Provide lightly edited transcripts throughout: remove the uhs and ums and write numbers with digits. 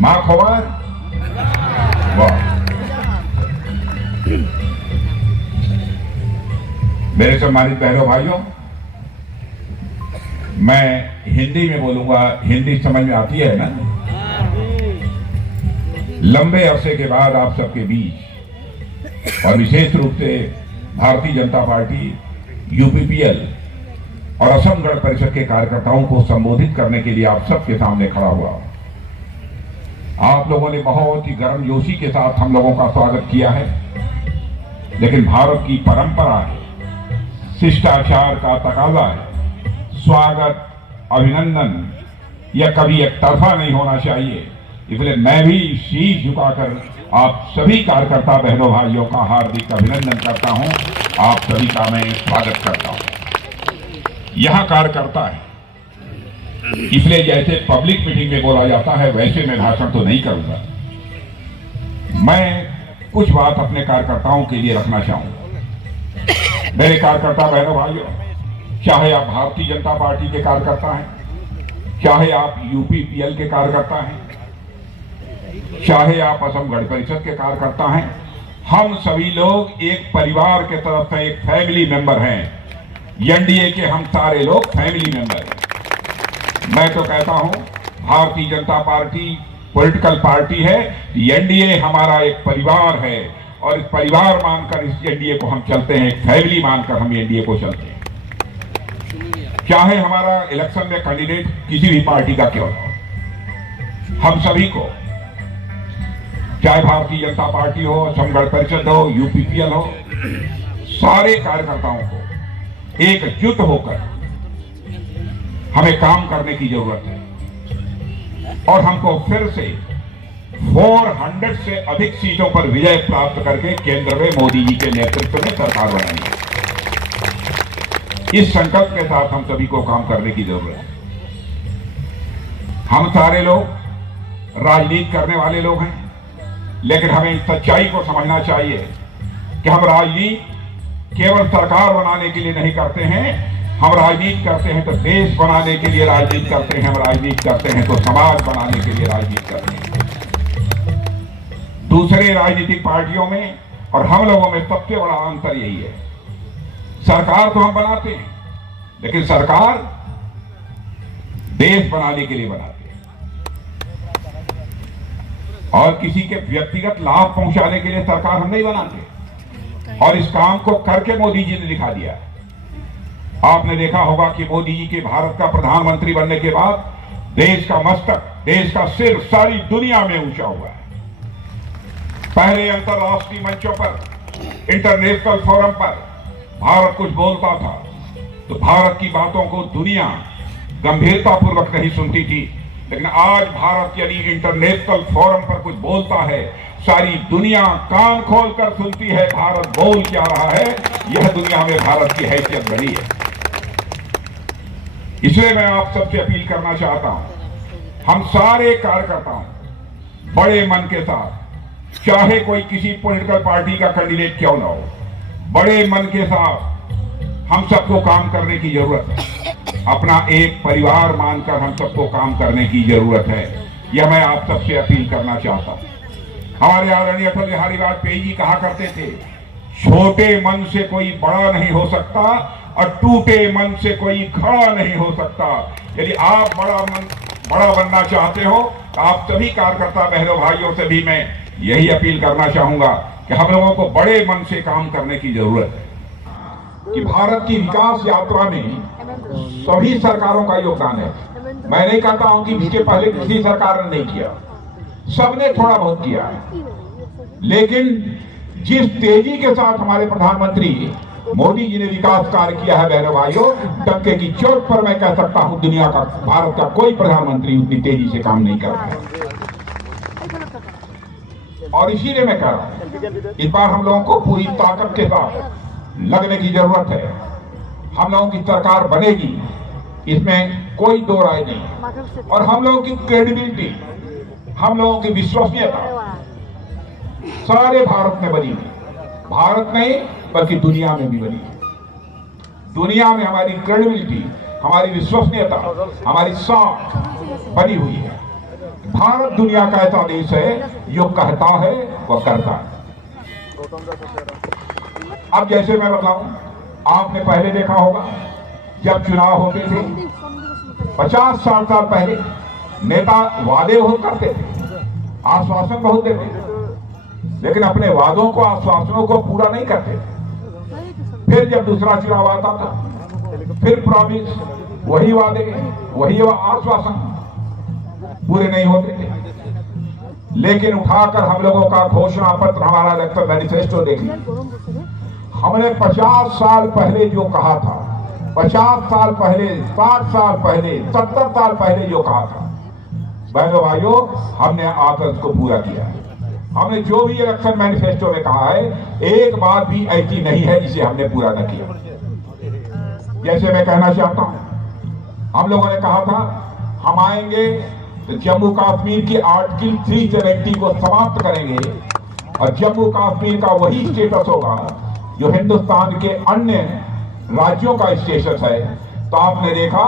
मां खबर वाह। मेरे सम्मानित बहनों भाइयों, मैं हिंदी में बोलूंगा, हिंदी समझ में आती है ना। लंबे अरसे के बाद आप सबके बीच और विशेष रूप से भारतीय जनता पार्टी, यूपीपीएल और असम गण परिषद के कार्यकर्ताओं को संबोधित करने के लिए आप सबके सामने खड़ा हुआ। आप लोगों ने बहुत ही गर्मजोशी के साथ हम लोगों का स्वागत किया है, लेकिन भारत की परंपरा है, शिष्टाचार का तकाजा है, स्वागत, अभिनंदन यह कभी एक तरफा नहीं होना चाहिए। इसलिए मैं भी शीश झुकाकर आप सभी कार्यकर्ता बहनों भाइयों का हार्दिक अभिनंदन करता हूं। आप सभी का मैं स्वागत करता हूं। यहां कार्यकर्ता है, इसलिए जैसे पब्लिक मीटिंग में बोला जाता है वैसे मैं भाषण तो नहीं करूंगा। मैं कुछ बात अपने कार्यकर्ताओं के लिए रखना चाहूंगा। मेरे कार्यकर्ता बहनों भाइयों, चाहे आप भारतीय जनता पार्टी के कार्यकर्ता हैं, चाहे आप यूपीपीएल के कार्यकर्ता हैं, चाहे आप असम गण परिषद के कार्यकर्ता हैं, हम सभी लोग एक परिवार के तरफ से एक फैमिली मेंबर हैं। एनडीए के हम सारे लोग फैमिली मेंबर हैं। मैं तो कहता हूं Bharatiya Janata party political party है, एनडीए हमारा एक परिवार है और इस परिवार मानकर इस एनडीए को हम चलते हैं, एक फैमिली मानकर हम एनडीए को चलते हैं। चाहे हमारा इलेक्शन में कैंडिडेट किसी भी पार्टी का क्यों हो, हम सभी को, चाहे भारतीय जनता पार्टी हो, असम गण परिषद हो, यूपीपीएल हो, सारे कार्यकर्ताओं को एकजुट होकर हमें काम करने की जरूरत है और हमको फिर से 400 से अधिक सीटों पर विजय प्राप्त करके केंद्र में मोदी जी के नेतृत्व में सरकार बनानी है। इस संकल्प के साथ हम सभी को काम करने की जरूरत है। हम सारे लोग राजनीति करने वाले लोग हैं, लेकिन हमें इस सच्चाई को समझना चाहिए कि हम राजनीति केवल सरकार बनाने के लिए नहीं करते हैं। हम राजनीति करते हैं तो देश बनाने के लिए राजनीति करते हैं, हम राजनीति करते हैं तो समाज बनाने के लिए राजनीति करते हैं। दूसरे राजनीतिक पार्टियों में और हम लोगों में सबसे बड़ा अंतर यही है, सरकार तो हम बनाते हैं, लेकिन सरकार देश बनाने के लिए बनाते हैं और किसी के व्यक्तिगत लाभ पहुंचाने के लिए सरकार हम नहीं बनाते। और इस काम को करके मोदी जी ने दिखा दिया। आपने देखा होगा कि मोदी जी के भारत का प्रधानमंत्री बनने के बाद देश का मस्तक, देश का सिर सारी दुनिया में ऊंचा हुआ है। पहले अंतर्राष्ट्रीय मंचों पर, इंटरनेशनल फोरम पर भारत कुछ बोलता था तो भारत की बातों को दुनिया गंभीरतापूर्वक नहीं सुनती थी, लेकिन आज भारत यदि इंटरनेशनल फोरम पर कुछ बोलता है, सारी दुनिया कान खोलकर सुनती है भारत बोल क्या रहा है। यह दुनिया में भारत की हैसियत बढ़ी है। इसलिए मैं आप सबसे अपील करना चाहता हूं, हम सारे कार्यकर्ताओं बड़े मन के साथ, चाहे कोई किसी पॉलिटिकल पार्टी का कैंडिडेट क्यों ना हो, बड़े मन के साथ हम सबको काम करने की जरूरत है। अपना एक परिवार मानकर हम सबको काम करने की जरूरत है। यह मैं आप सबसे अपील करना चाहता हूं। हमारे आदरणीय अटल बिहारी वाजपेयी जी कहा करते थे, छोटे मन से कोई बड़ा नहीं हो सकता और टूटे मन से कोई खड़ा नहीं हो सकता। यदि आप बड़ा बनना चाहते हो तो आप सभी कार्यकर्ता बहनों भाइयों से भी मैं यही अपील करना चाहूंगा कि हम लोगों को बड़े मन से काम करने की जरूरत है। कि भारत की विकास यात्रा में सभी सरकारों का योगदान है। मैं नहीं कहता हूं कि इसके पहले किसी सरकार ने नहीं किया, सबने थोड़ा बहुत किया है, लेकिन जिस तेजी के साथ हमारे प्रधानमंत्री मोदी जी ने विकास कार्य किया है बहनों भाइयों, डंके की चोट पर मैं कह सकता हूं दुनिया का, भारत का कोई प्रधानमंत्री उतनी तेजी से काम नहीं कर रहा है। और इसीलिए मैं कह रहा हूं, इस बार हम लोगों को पूरी ताकत के साथ लगने की जरूरत है। हम लोगों की सरकार बनेगी, इसमें कोई दो राय नहीं। और हम लोगों की क्रेडिबिलिटी, हम लोगों की विश्वसनीयता सारे भारत में बनी है। भारत नहीं बल्कि दुनिया में भी बनी है। दुनिया में हमारी क्रेडिबिलिटी, हमारी विश्वसनीयता, हमारी साख बनी हुई है। भारत दुनिया का ऐसा देश है जो कहता है वह करता है। अब जैसे मैं बताऊं, आपने पहले देखा होगा जब चुनाव होते थे 50-60 साल पहले नेता वादे बहुत करते थे, आश्वासन बहुत देते थे, लेकिन अपने वादों को आश्वासनों को पूरा नहीं करते थे। फिर जब दूसरा चुनाव आता था फिर प्रॉमिस, वही वादे, वही आश्वासन पूरे नहीं होते थे। लेकिन उठाकर हम लोगों का घोषणा पत्र, हमारा इलेक्शन मैनिफेस्टो देखिए, हमने 50 साल पहले जो कहा था, 50 साल पहले, 60 साल पहले, 70 साल पहले जो कहा था, बहनों भाइयों, हमने आकर उसको पूरा किया है। हमने जो भी इलेक्शन मैनिफेस्टो में कहा है, एक बात भी ऐसी नहीं है जिसे हमने पूरा न किया। जैसे मैं कहना चाहता हूं, हम लोगों ने कहा था हम आएंगे तो जम्मू कश्मीर की आर्टिकल 370 को समाप्त करेंगे और जम्मू कश्मीर का वही स्टेटस होगा जो हिंदुस्तान के अन्य राज्यों का स्टेटस है। तो आपने देखा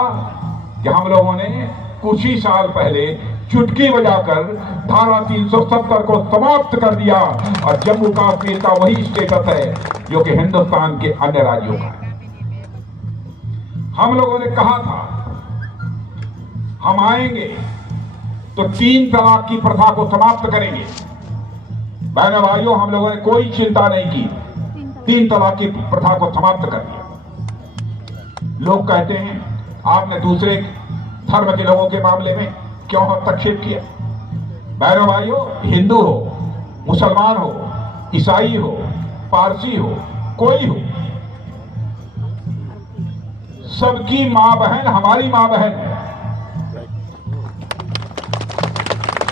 कि हम लोगों ने कुछ ही साल पहले चुटकी बजाकर धारा 370 को समाप्त कर दिया और जम्मू कश्मीर का वही स्टेटस है जो कि हिंदुस्तान के अन्य राज्यों का है। हम लोगों ने कहा था हम आएंगे तो 3 तलाक की प्रथा को समाप्त करेंगे। बहनों भाइयों, हम लोगों ने कोई चिंता नहीं की, 3 तलाक की प्रथा को समाप्त कर दिया। लोग कहते हैं आपने दूसरे धर्म के लोगों के मामले में क्यों हस्तक्षेप किया? बहनों भाइयों, हिंदू हो, मुसलमान हो, ईसाई हो, पारसी हो, कोई हो, सबकी मां बहन हमारी मां बहन है।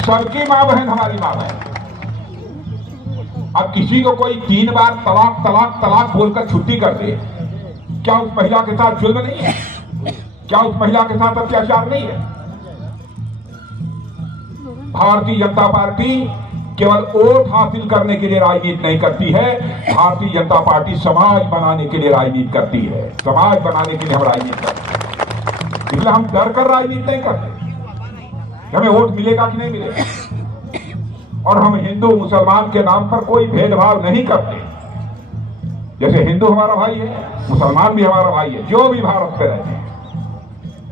सबकी मां बहन हमारी मां बहन। अब किसी को कोई 3 बार तलाक तलाक तलाक बोलकर छुट्टी कर दे, क्या उस महिला के साथ जुल्म नहीं है? क्या उस महिला के साथ अत्याचार नहीं है? भारतीय जनता पार्टी केवल वोट हासिल करने के लिए राजनीति नहीं करती है, भारतीय जनता पार्टी समाज बनाने के लिए राजनीति करती है। समाज बनाने के लिए हम राजनीति करते हैं, इसलिए हम डर कर राजनीति नहीं करते। हमें वोट मिलेगा कि नहीं मिलेगा, और हम हिंदू मुसलमान के नाम पर कोई भेदभाव नहीं करते। जैसे हिंदू हमारा भाई है, मुसलमान भी हमारा भाई है, जो भी भारत पे रहते हैं,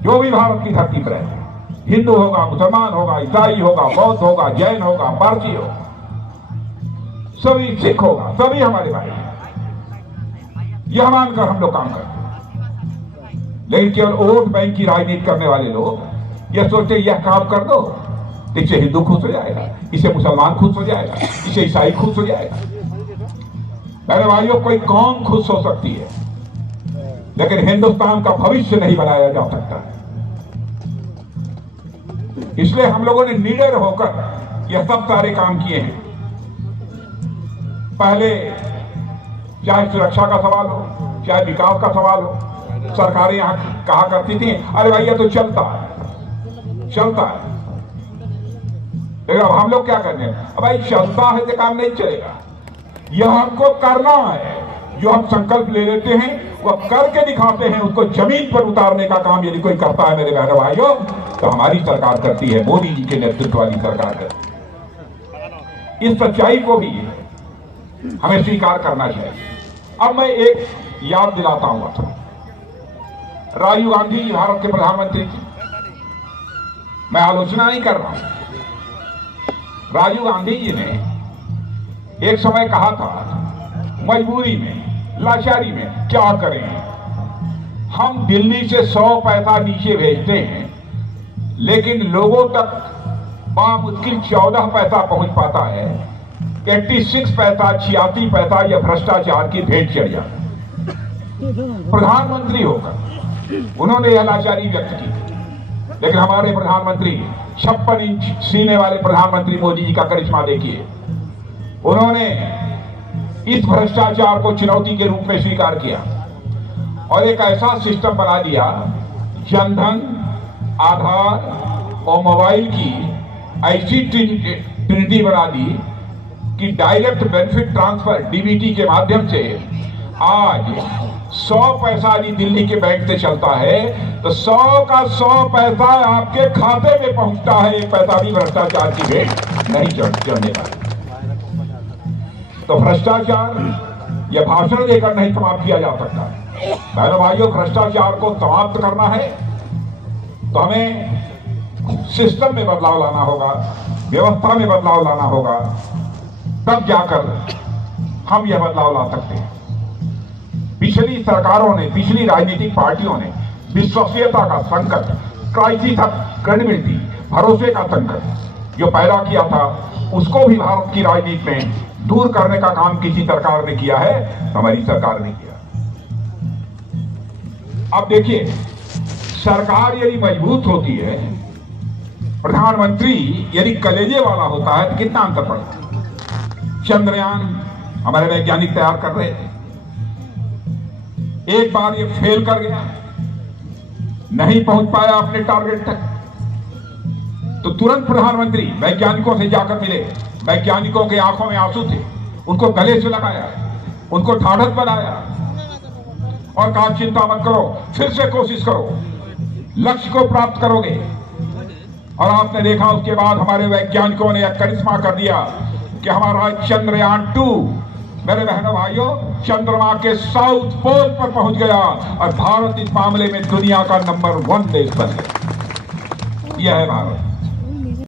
जो भी भारत की धरती पर रहते हैं, हिंदू होगा, मुसलमान होगा, ईसाई होगा, बौद्ध होगा, जैन होगा, पारसी होगा, सभी सिख होगा, सभी हमारे भाई हैं। यह मानकर हम लोग काम करते हैं। लेकिन केवल वोट बैंक की राजनीति करने वाले लोग यह सोचते यह काम कर दो तो इससे हिंदू खुश हो जाएगा, इससे मुसलमान खुश हो जाएगा, इससे ईसाई खुश हो जाएगा। मेरे भाइयों, कोई कौम खुश हो सकती है, लेकिन हिंदुस्तान का भविष्य नहीं बनाया जा सकता। इसलिए हम लोगों ने निडर होकर यह सब सारे काम किए हैं। पहले चाहे सुरक्षा का सवाल हो, चाहे विकास का सवाल हो, सरकारें यहां कहा करती थी अरे भैया तो चलता है, चलता है। लेकिन अब हम लोग क्या करने हैं, अब भाई चलता है तो काम नहीं चलेगा, यह हमको करना है। जो हम संकल्प ले लेते हैं वह करके दिखाते हैं, उसको जमीन पर उतारने का काम यदि कोई करता है मेरे बहनों भाइयों, तो हमारी सरकार करती है, मोदी जी के नेतृत्व वाली सरकार करती है। इस सच्चाई को भी हमें स्वीकार करना चाहिए। अब मैं एक याद दिलाता हूं आपको, राजीव गांधी जी भारत के प्रधानमंत्री थे, मैं आलोचना नहीं कर रहा हूं। राजीव गांधी जी ने एक समय कहा था, मजबूरी में, लाचारी में क्या करें, हम दिल्ली से 100 पैसा नीचे भेजते हैं लेकिन लोगों तक बामुश्किल 14 पैसा पहुंच पाता है, 86 पैसा, 86 पैसा यह भ्रष्टाचार की भेंट चढ़ जाता। प्रधानमंत्री होकर उन्होंने यह लाचारी व्यक्त की, लेकिन हमारे प्रधानमंत्री 56 इंच सीने वाले प्रधानमंत्री मोदी जी का करिश्मा देखिए, उन्होंने इस भ्रष्टाचार को चुनौती के रूप में स्वीकार किया और एक ऐसा सिस्टम बना दिया, जनधन, आधार और मोबाइल की ऐसी ट्रिनिटी बना दी कि डायरेक्ट बेनिफिट ट्रांसफर डीबीटी के माध्यम से आज 100 पैसा यदि दिल्ली के बैंक से चलता है तो 100 का 100 पैसा आपके खाते में पहुंचता है, एक पैसा भी भ्रष्टाचार की भेंट नहीं चढ़ने पाए। तो भ्रष्टाचार यह भाषण देकर नहीं समाप्त किया जा सकता। बहनों भाइयों, भ्रष्टाचार को समाप्त करना है तो हमें सिस्टम में बदलाव लाना होगा, व्यवस्था में बदलाव लाना होगा, तब जाकर हम यह बदलाव ला सकते हैं। पिछली सरकारों ने, पिछली राजनीतिक पार्टियों ने विश्वसनीयता का संकट, क्राइसिस ऑफ क्रेडिबिलिटी, भरोसे का संकट जो पैदा किया था, उसको भी भारत की राजनीति में दूर करने का काम किसी सरकार ने किया है, हमारी सरकार ने किया। अब देखिए, सरकार यदि मजबूत होती है, प्रधानमंत्री यदि कलेजे वाला होता है, तो कितना अंतर पड़ता है। चंद्रयान हमारे वैज्ञानिक तैयार कर रहे थे, एक बार ये फेल कर गया, नहीं पहुंच पाया अपने टारगेट तक, तो तुरंत प्रधानमंत्री वैज्ञानिकों से जाकर मिले। वैज्ञानिकों के आंखों में आंसू थे, उनको गले से लगाया, उनको ढाढ़स बनाया और कहा चिंता मत करो, फिर से कोशिश करो, लक्ष्य को प्राप्त करोगे। और आपने देखा उसके बाद हमारे वैज्ञानिकों ने एक करिश्मा कर दिया कि हमारा चंद्रयान 2, मेरे बहनों भाइयों, चंद्रमा के साउथ पोल पर पहुंच गया और भारत इस मामले में दुनिया का नंबर 1 देश बन गया। यह है भारत।